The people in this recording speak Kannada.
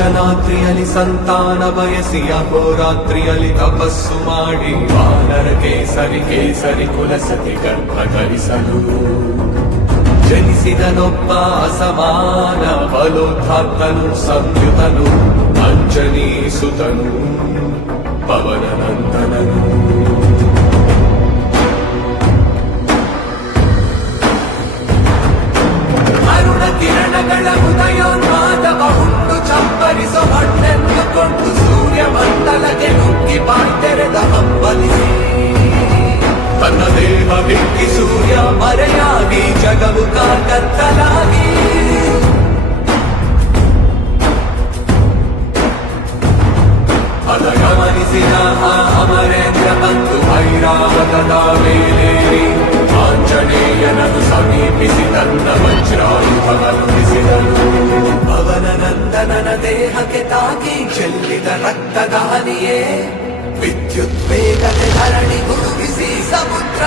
ಅಂಜನಾದ್ರಿಯಲಿ ಸಂತಾನ ಬಯಸಿ ಅಹೋರಾತ್ರಿಯಲಿ ತಪಸ್ಸು ಮಾಡಿ ವಾನರ ಕೇಸರಿ ಕೇಸರಿ ಕುಲಸತಿ ಗರ್ಭ ಧರಿಸಲು ಜನಿಸಿದನೊಬ್ಬ ಅಸಮಾನ ಬಲೋದ್ಧಾತ್ತನು ಸಂಯುತನು ಅಂಜನಿ ಸುತನು ಪವನನಂದನನು. ಅರುಣ ಕಿರಣಗಳ ಉದಯೋನ್ಮಾದವ ಹುಟ್ಟು ಚಪ್ಪರಿಸೋ ಹಣ್ಣೆಂದುಕೊಂಡು ಸೂರ್ಯ ಮಂಡಲಕ್ಕೆ ನುಗ್ಗಿ ಬಾಯ್ತೆರೆದ ಹಂಬಲಿಸಿ ತನ್ನ ದೇಹ ಬಿಕ್ಕಿ ಸೂರ್ಯ ಮರೆಯಾಗಿ ಜಗವು ಕತ್ತಲಾಗಿ ಅದ ಗಮನಿಸಿದ ಆ ಅಮರೇಂದ್ರ ಬಂದು ಐರಾವತದ ಮೇಲೇರಿ ಆಂಜನೇಯನನ್ನು ಸಮೀಪಿಸಿ ತನ್ನ ವಜ್ರಾಯುಧವನ್ನು ಬಿಸಿದನು. ಪವನನಂದನನ ದೇಹಕ್ಕೆ ತಾಗಿ ಚೆಲ್ಲಿದ ರಕ್ತದ ಹನಿಯೇ ವಿದ್ಯುತ್ ವೇಗತೆ ಧರಣಿ ಗುಡುಗಿಸಿ ಸಮುದ್ರ